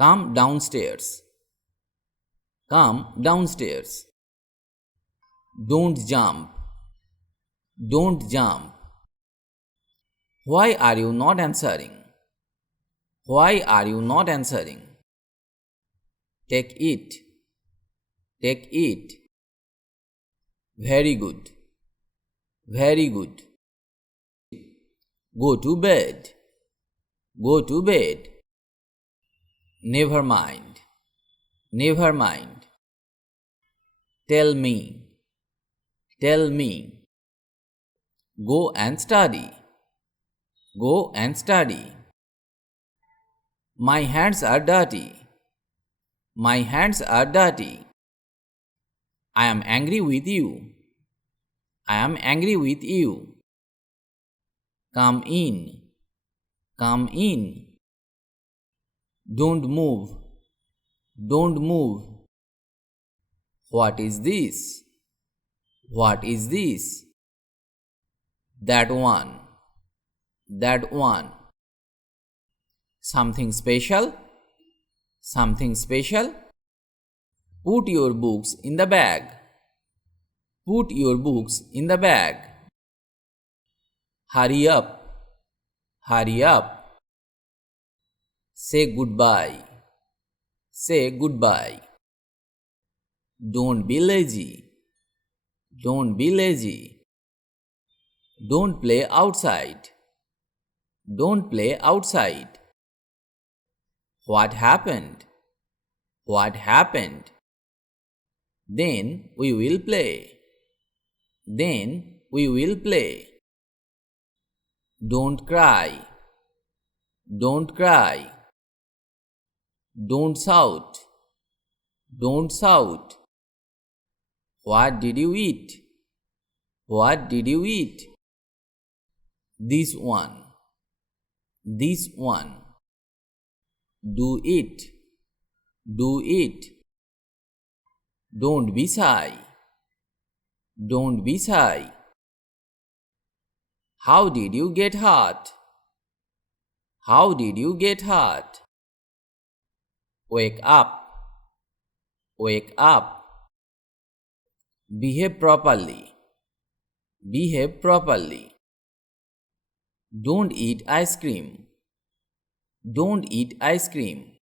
Come downstairs. Come downstairs. Don't jump. Don't jump. Why are you not answering? Why are you not answering? Take it. Take it. Very good. Very good. Go to bed. Go to bed. Never mind. Never mind. Tell me. Tell me. Go and study. Go and study. My hands are dirty. My hands are dirty. I am angry with you. I am angry with you. Come in. Come in. Don't move. Don't move. What is this? What is this? That one. That one. Something special? Something special? Put your books in the bag. Put your books in the bag. Hurry up. Hurry up. Say goodbye. Say goodbye. Don't be lazy. Don't be lazy. Don't play outside. Don't play outside. What happened? What happened? Then we will play. Then we will play. Don't cry. Don't cry. Don't shout. Don't shout. What did you eat? What did you eat? This one. This one. Do it. Do it. Don't be shy. Don't be shy. How did you get hurt? How did you get hurt? Wake up. Wake up. Behave properly. Behave properly. Don't eat ice cream. Don't eat ice cream.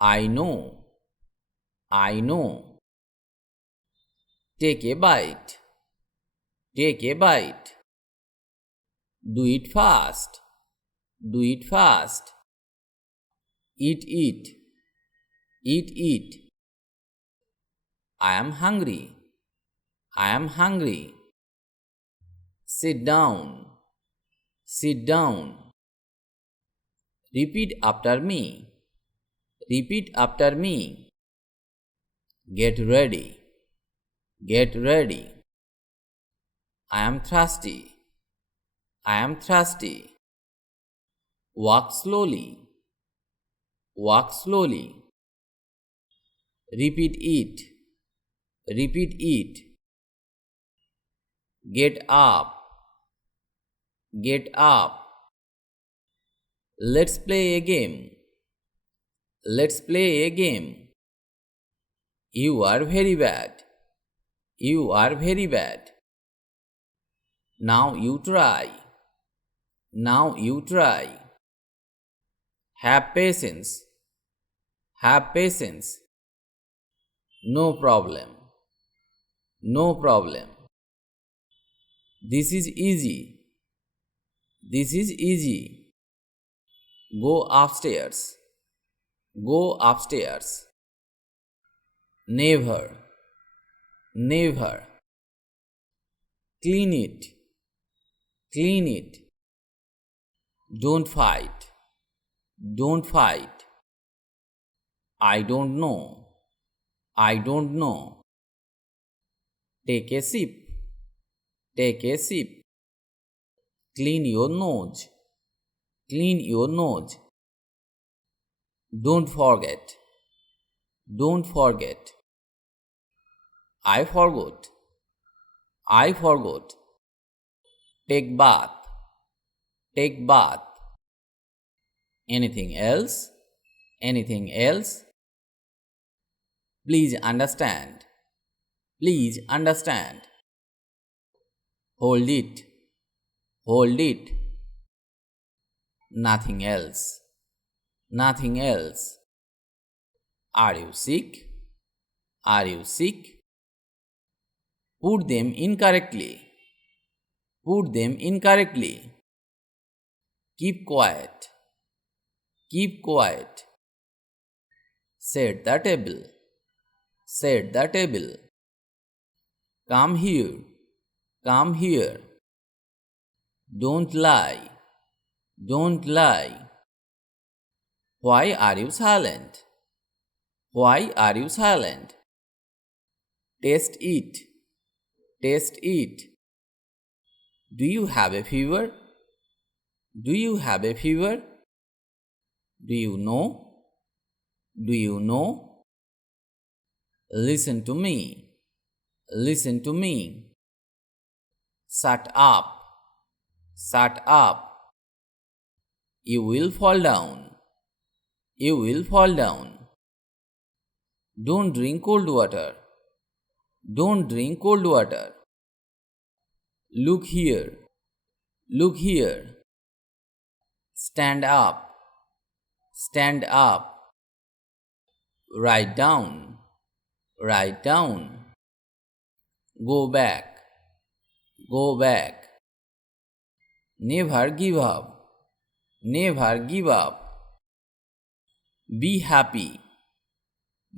I know. I know. Take a bite. Take a bite. Do it fast. Do it fast. Eat it. Eat it. I am hungry. I am hungry. Sit down. Sit down. Repeat after me. Repeat after me. Get ready. Get ready. I am thirsty. I am thirsty. Walk slowly. Walk slowly. Repeat it. Repeat it. Get up. Get up. Let's play a game. Let's play a game. You are very bad. You are very bad. Now you try. Now you try. Have patience. Have patience. No problem. No problem. This is easy. This is easy. Go upstairs. Go upstairs. Never. Never. Clean it. Clean it. Don't fight. Don't fight. I don't know. I don't know. Take a sip. Take a sip. Clean your nose. Clean your nose. Don't forget. Don't forget. I forgot. I forgot. Take bath. Take bath. Anything else? Anything else? Please understand. Please understand. Hold it. Hold it. Nothing else. Nothing else. Are you sick? Are you sick? Put them incorrectly. Put them incorrectly. Keep quiet. Keep quiet. Set the table. Set the table. Come here. Come here. Don't lie. Don't lie. Why are you silent? Why are you silent? Taste it. Taste it. Do you have a fever? Do you have a fever? Do you know? Do you know? Listen to me. Listen to me. Shut up. Shut up. You will fall down. You will fall down. Don't drink cold water. Don't drink cold water. Look here. Look here. Stand up. Stand up. Write down. Write down. Go back. Go back. Never give up. Never give up. Be happy.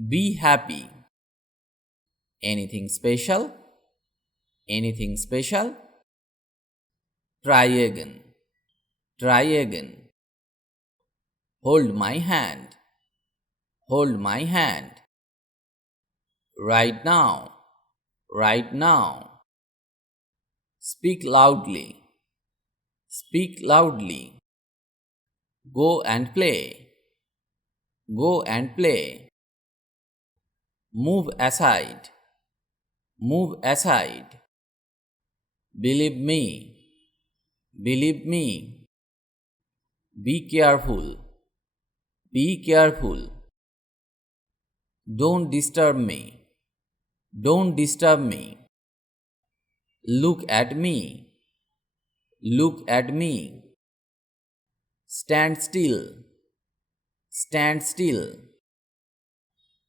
Be happy. Anything special? Anything special? Try again. Try again. Hold my hand. Hold my hand. Right now. Right now. Speak loudly. Speak loudly. Go and play. Go and play. Move aside. Move aside. Believe me. Believe me. Be careful. Be careful. Don't disturb me. Don't disturb me. Look at me. Look at me. Stand still. Stand still.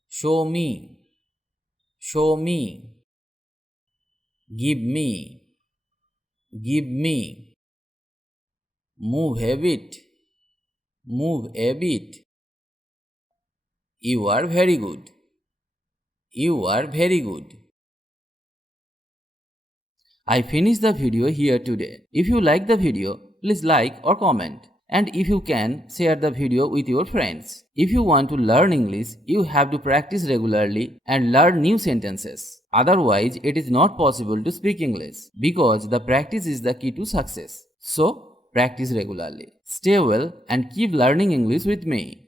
Show me. Show me. Give me. Give me. Move a bit. Move a bit. You are very good. You are very good. I finished the video here today. If you like the video, please like or comment. And if you can, share the video with your friends. If you want to learn English, you have to practice regularly and learn new sentences. Otherwise, it is not possible to speak English because the practice is the key to success. So, practice regularly. Stay well and keep learning English with me.